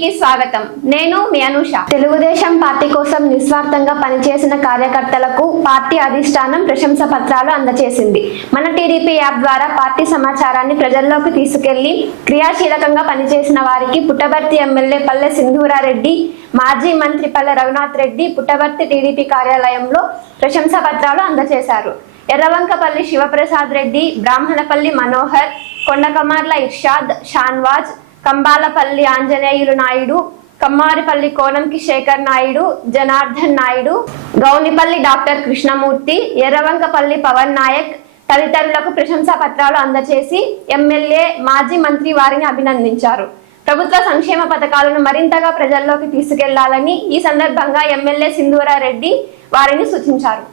టీవీకి స్వాగతం. నేను మీ అనుష. తెలుగుదేశం పార్టీ కోసం నిస్వార్థంగా పనిచేసిన కార్యకర్తలకు పార్టీ అధిష్టానం ప్రశంసా పత్రాలు అందజేసింది. మన టీడీపీ యాప్ ద్వారా పార్టీ సమాచారాన్ని ప్రజల్లోకి తీసుకెళ్లి క్రియాశీలకంగా పనిచేసిన వారికి పుట్టపర్తి ఎమ్మెల్యే పల్లె సింధూరారెడ్డి, మాజీ మంత్రి పల్లె రఘునాథ్ రెడ్డి పుట్టపర్తి టీడీపీ కార్యాలయంలో ప్రశంసా పత్రాలు అందజేశారు. ఎర్రవంకపల్లి శివప్రసాద్ రెడ్డి, బ్రాహ్మణపల్లి మనోహర్, కొండకమార్ల ఇర్షాద్, షాన్వాజ్, కంబాలపల్లి ఆంజనేయులు నాయుడు, కమ్మారిపల్లి కోనంకి శేఖర్ నాయుడు, జనార్దన్ నాయుడు, గౌనిపల్లి డాక్టర్ కృష్ణమూర్తి, ఎర్రవంకపల్లి పవన్ నాయక్ తదితరులకు ప్రశంసా పత్రాలు అందజేసి ఎమ్మెల్యే, మాజీ మంత్రి వారిని అభినందించారు. ప్రభుత్వ సంక్షేమ పథకాలను మరింతగా ప్రజల్లోకి తీసుకెళ్లాలని ఈ సందర్భంగా ఎమ్మెల్యే సింధూరారెడ్డి వారిని సూచించారు.